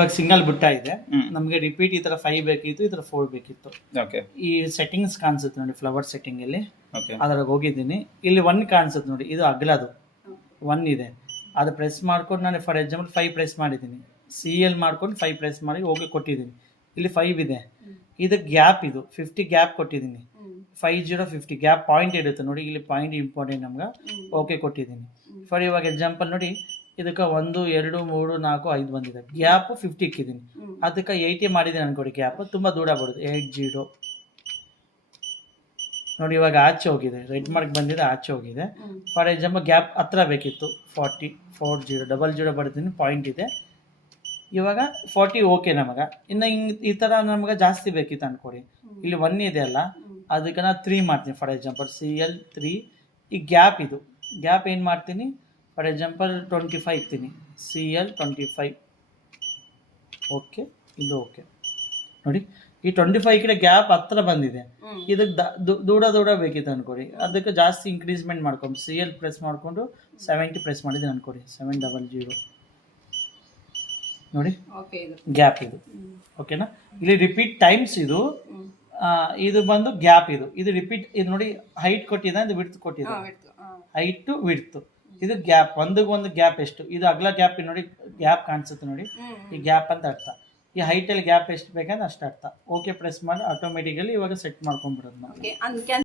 ಇವಾಗ ಸಿಂಗಲ್ ಬುಟ್ಟ ಇದೆ. ನಮಗೆ ರಿಪೀಟ್ ಈ ತರ 5 ಬೇಕಿತ್ತು, ಈ ತರ 4 ಬೇಕಿತ್ತು. ಓಕೆ ಈ ಸೆಟ್ಟಿಂಗ್ಸ್ ಕಾಣಿಸುತ್ತೆ ನೋಡಿ, ಫ್ಲವರ್ ಸೆಟ್ಟಿಂಗ್ ಅಲ್ಲಿ ಓಕೆ ಅದ್ರಾಗ ಹೋಗಿದ್ದೀನಿ. ಇಲ್ಲಿ 1 ಕಾಣಿಸುತ್ತೆ ನೋಡಿ, ಇದು ಅಗ್ಲದು 1 ಇದೆ. ಅದು ಪ್ರೆಸ್ ಮಾಡ್ಕೊಂಡು ನಾನು ಫಾರ್ ಎಕ್ಸಾಂಪಲ್ 5 ಪ್ರೆಸ್ ಮಾಡಿದ್ದೀನಿ, CL ಮಾಡ್ಕೊಂಡು 5 ಪ್ರೆಸ್ ಮಾಡಿ ಹೋಗಿ ಕೊಟ್ಟಿದ್ದೀನಿ. ಇಲ್ಲಿ 5 ಇದೆ. ಇದು ಗ್ಯಾಪ್, ಇದು 50 ಗ್ಯಾಪ್ ಕೊಟ್ಟಿದ್ದೀನಿ. 50 ಗ್ಯಾಪ್ ಪಾಯಿಂಟ್ ಇರುತ್ತೆ ನೋಡಿ, ಇಲ್ಲಿ ಪಾಯಿಂಟ್ ಇಂಪಾರ್ಟೆಂಟ್ ನಮ್ಗೆ. ಓಕೆ ಕೊಟ್ಟಿದ್ದೀನಿ. ಫಾರ್ ಇವಾಗ ಎಕ್ಸಾಂಪಲ್ ನೋಡಿ, ಇದಕ್ಕೆ 1 2 3 4 5 ಬಂದಿದೆ. ಗ್ಯಾಪ್ 50 ಇಕ್ಕಿದ್ದೀನಿ. ಅದಕ್ಕೆ 80 ಮಾಡಿದ್ದೀನಿ ಅನ್ಕೊಡಿ. ಗ್ಯಾಪ್ ತುಂಬ ದೂರ ಬರುತ್ತೆ, 80 ನೋಡಿ. ಇವಾಗ ಆಚೆ ಹೋಗಿದೆ, ರೆಡ್ ಮಾರ್ಕ್ ಬಂದಿದೆ, ಆಚೆ ಹೋಗಿದೆ. ಫಾರ್ ಎಕ್ಸಾಂಪಲ್ ಗ್ಯಾಪ್ ಹತ್ರ ಬೇಕಿತ್ತು, 40 00 ಬರ್ತೀನಿ, ಪಾಯಿಂಟ್ ಇದೆ. ಇವಾಗ 40 ಓಕೆ ನಮಗೆ. ಇನ್ನು ಹಿಂಗೆ ಈ ಥರ ನಮ್ಗೆ ಜಾಸ್ತಿ ಬೇಕಿತ್ತು ಅನ್ಕೊಡಿ. ಇಲ್ಲಿ 1 ಇದೆ ಅಲ್ಲ, ಅದಕ್ಕೆ ನಾನು 3 ಮಾಡ್ತೀನಿ. For example CL 3. ಈ ಗ್ಯಾಪ್, ಇದು ಗ್ಯಾಪ್ ಏನು ಮಾಡ್ತೀನಿ, ಫಾರ್ ಎಕ್ಸಾಂಪಲ್ 25 ಇರ್ತೀನಿ, CL 25. ಓಕೆ, ಇದು ಓಕೆ ನೋಡಿ. ಈ 25 ಕಡೆ ಗ್ಯಾಪ್ ಹತ್ರ ಬಂದಿದೆ. ಇದಕ್ಕೆ ದೂರ ಬೇಕಿತ್ತು ಅನ್ಕೊಡಿ. ಅದಕ್ಕೆ ಜಾಸ್ತಿ ಇನ್ಕ್ರೀಸ್ಮೆಂಟ್ ಮಾಡ್ಕೊಂಡು CL ಪ್ರೆಸ್ ಮಾಡಿಕೊಂಡು 70 ಪ್ರೆಸ್ ಮಾಡಿದ್ದೀನಿ ಅನ್ಕೊಡಿ, 700 ನೋಡಿ. ಗ್ಯಾಪ್ ಇದು ಓಕೆನಾ. ಇಲ್ಲಿ ರಿಪೀಟ್ ಟೈಮ್ಸ್ ಇದು ಇದು ಬಂದು ಗ್ಯಾಪ್, ಇದು ರಿಪೀಟ್. ಇದು ನೋಡಿ, ಹೈಟ್ ಕೊಟ್ಟಿದೆ, ಇದು ವಿಡ್ತ್ ಕೊಟ್ಟಿದೆ, ಹೈಟ್ ವಿಡ್ತ್. ಇದು ಗ್ಯಾಪ್, ಒಂದಕ್ಕೊಂದು ಗ್ಯಾಪ್ ಎಷ್ಟು, ಇದು ಅಗಲ ಗ್ಯಾಪ್ ನೋಡಿ, ಗ್ಯಾಪ್ ಕಾಣಿಸುತ್ತೆ ನೋಡಿ, ಈ ಗ್ಯಾಪ್ ಅಂತ ಅರ್ಥ. ಈ ಹೈಟಲ್ಲಿ ಗ್ಯಾಪ್ ಎಷ್ಟು ಬೇಕಂದ್ರೆ ಅಷ್ಟು ಅರ್ಥ. ಓಕೆ ಪ್ರೆಸ್ ಮಾಡಿ ಆಟೋಮೆಟಿಕಲಿ ಇವಾಗ ಸೆಟ್ ಮಾಡ್ಕೊಂಡ್ಬಿಡೋದು ನಾವು.